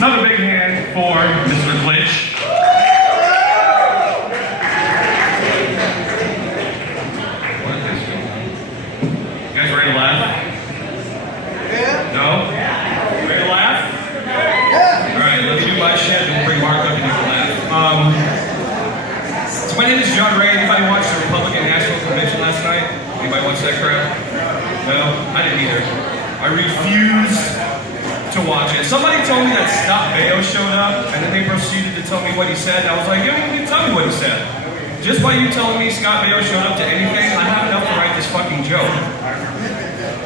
Another big hand for Mr. Glitch. You guys ready to laugh? Yeah. No? Ready to laugh? Yeah. Alright, let's do my shit and we'll bring Mark up and you can laugh. So my name is John Ray. Anybody watch the Republican National Convention last night? Anybody watch that crap? No? I didn't either. I refused to watch it. Somebody told me that Scott Baio showed up, and then they proceeded to tell me what he said, and I was like, you don't even need to tell me what he said. Just by you telling me Scott Baio showed up to anything, I have enough to write this fucking joke.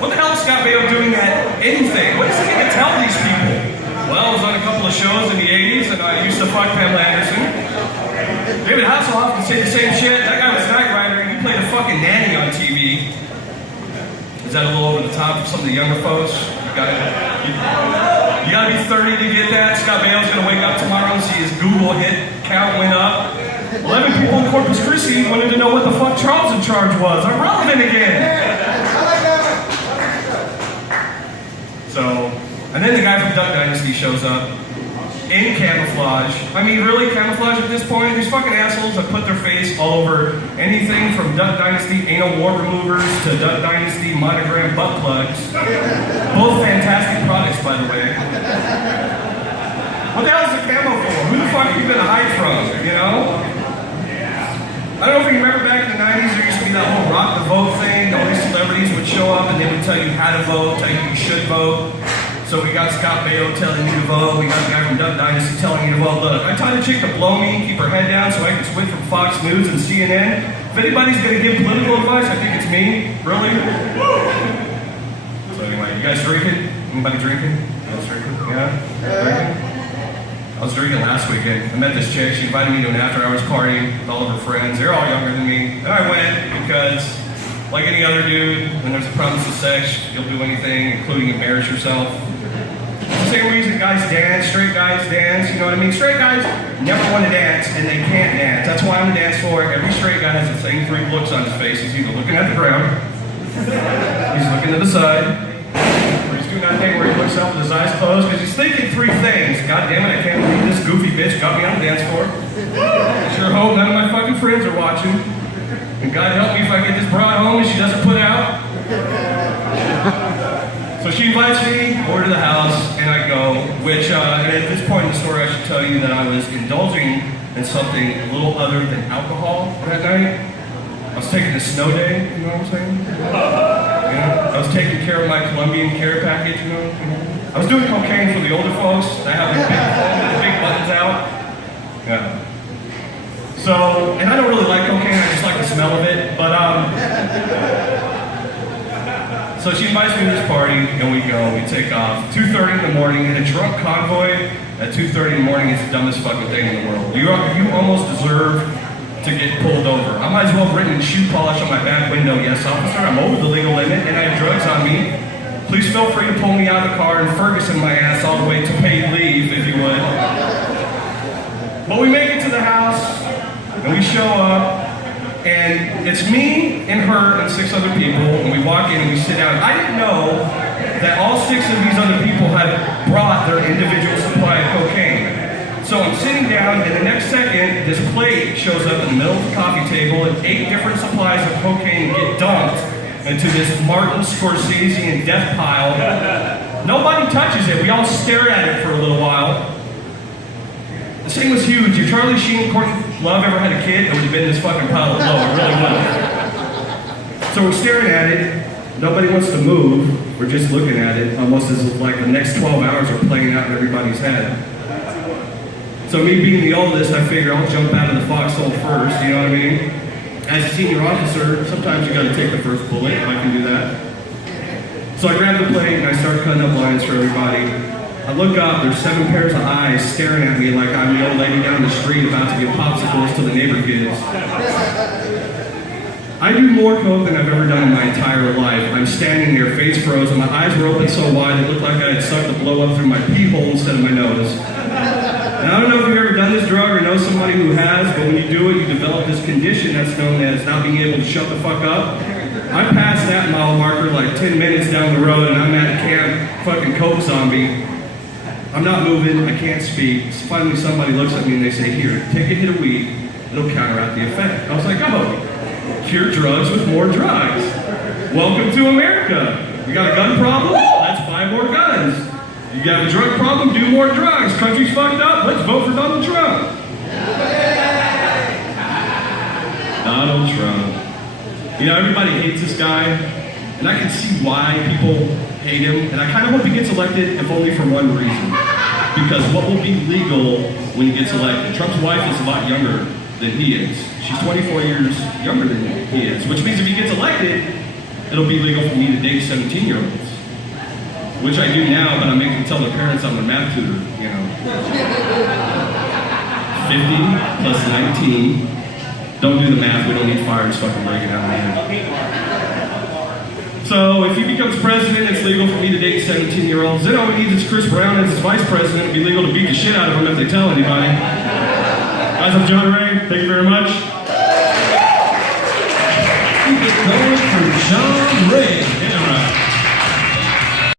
What the hell is Scott Baio doing at anything? What is he going to tell these people? Well, I was on a couple of shows in the 80s, and I used to fuck Pamela Anderson. David Hasselhoff can say the same shit. That guy was Knight Rider, and he played a fucking nanny on TV. Is that a little over the top for some of the younger folks? You gotta be 30 to get that. Scott Baio's gonna wake up tomorrow and see his Google hit count went up. 11 people in Corpus Christi wanted to know what the fuck Charles in Charge was. I'm relevant again. So, and then the guy from Duck Dynasty shows up in camouflage. I mean, really camouflage at this point? These fucking assholes have put their face all over anything from Duck Dynasty anal wart removers to Duck Dynasty monogram butt plugs. Both fantastic products, by the way. What the hell is the camo for? Who the fuck are you gonna hide from, you know? I don't know if you remember back in the 90s, there used to be that whole rock the vote thing. All these celebrities would show up and they would tell you how to vote, tell you you should vote. So we got Scott Baio telling you to vote. We got the guy from Duck Dynasty telling you to vote. Look, I taught a chick to blow me and keep her head down so I can switch from Fox News and CNN. If anybody's going to give political advice, I think it's me. Really? So anyway, you guys drinking? Anybody drinking? You guys drinking? Yeah? Drinking? I was drinking last weekend. I met this chick. She invited me to an after-hours party with all of her friends. They're all younger than me. And I went because, like any other dude, when there's a promise of sex, you'll do anything, including embarrass yourself. It's the same reason guys dance, straight guys dance, you know what I mean? Straight guys never want to dance, and they can't dance. That's why on the dance floor, every straight guy has the same three looks on his face. He's either looking at the ground, he's looking to the side, or he's doing that thing where he looks up with his eyes closed, because he's thinking three things. God damn it, I can't believe this goofy bitch got me on the dance floor. I sure hope none of my fucking friends are watching. And God help me if I get this broad home and she doesn't put out. So she invites me over to the house, and I go, which, and at this point in the story, I should tell you that I was indulging in something a little other than alcohol that night. I was taking a snow day, you know what I'm saying? You know, I was taking care of my Colombian care package, you know? I was doing cocaine for the older folks that have the big buttons out. Yeah. So, and I don't really like cocaine, I just like the smell of it, but, so she invites me to this party, and we go, we take off. 2:30 in the morning, in a drunk convoy at 2:30 in the morning is the dumbest fucking thing in the world. You almost deserve to get pulled over. I might as well have written shoe polish on my back window. Yes, officer, I'm over the legal limit, and I have drugs on me. Please feel free to pull me out of the car and Ferguson my ass all the way to paid leave, if you would. But we make it to the house, and we show up, and it's me and her and 6 other people, and we walk in and we sit down. I didn't know that all 6 of these other people had brought their individual supply of cocaine. So I'm sitting down, and the next second, this plate shows up in the middle of the coffee table, and 8 different supplies of cocaine get dumped into this Martin Scorsese and death pile. Nobody touches it. We all stare at it for a little while. This thing was huge. If Charlie Sheen and Courtney Love ever had a kid, it would have been this fucking pile of blow. It really would have. So we're staring at it. Nobody wants to move. We're just looking at it, almost as if like the next 12 hours are playing out in everybody's head. So me being the oldest, I figure I'll jump out of the foxhole first, you know what I mean? As a senior officer, sometimes you gotta take the first bullet. I can do that. So I grab the plate and I start cutting up lines for everybody. I look up, there's 7 pairs of eyes staring at me like I'm the old lady down the street about to give popsicles to the neighbor kids. I do more coke than I've ever done in my entire life. I'm standing there, face frozen, my eyes were open so wide it looked like I had sucked the blow up through my pee hole instead of my nose. And I don't know if you've ever done this drug or know somebody who has, but when you do it, you develop this condition that's known as not being able to shut the fuck up. I passed that mile marker like 10 minutes down the road and I'm at camp fucking coke zombie. I'm not moving, I can't speak. Finally, somebody looks at me and they say, here, take a hit of weed, it'll counteract the effect. I was like, oh, cure drugs with more drugs. Welcome to America. We got a gun problem? Let's buy more guns. You got a drug problem? Do more drugs. Country's fucked up? Let's vote for Donald Trump. Donald Trump. You know, everybody hates this guy, and I can see why people hate him, and I kind of hope he gets elected, if only for one reason. Because what will be legal when he gets elected? Trump's wife is a lot younger than he is. She's 24 years younger than he is, which means if he gets elected, it'll be legal for me to date 17-year-olds. Which I do now, but I make them tell their parents I'm their math tutor, you know. 50 plus 19. Don't do the math, we don't need fire, just fucking break it out, man. So if he becomes president, it's legal for me to date 17-year-olds. Then all we need is Chris Brown as his vice president. It'd be legal to beat the shit out of him if they tell anybody. Guys, I'm John Ray. Thank you very much. Keep it going for John Ray. Yeah, right.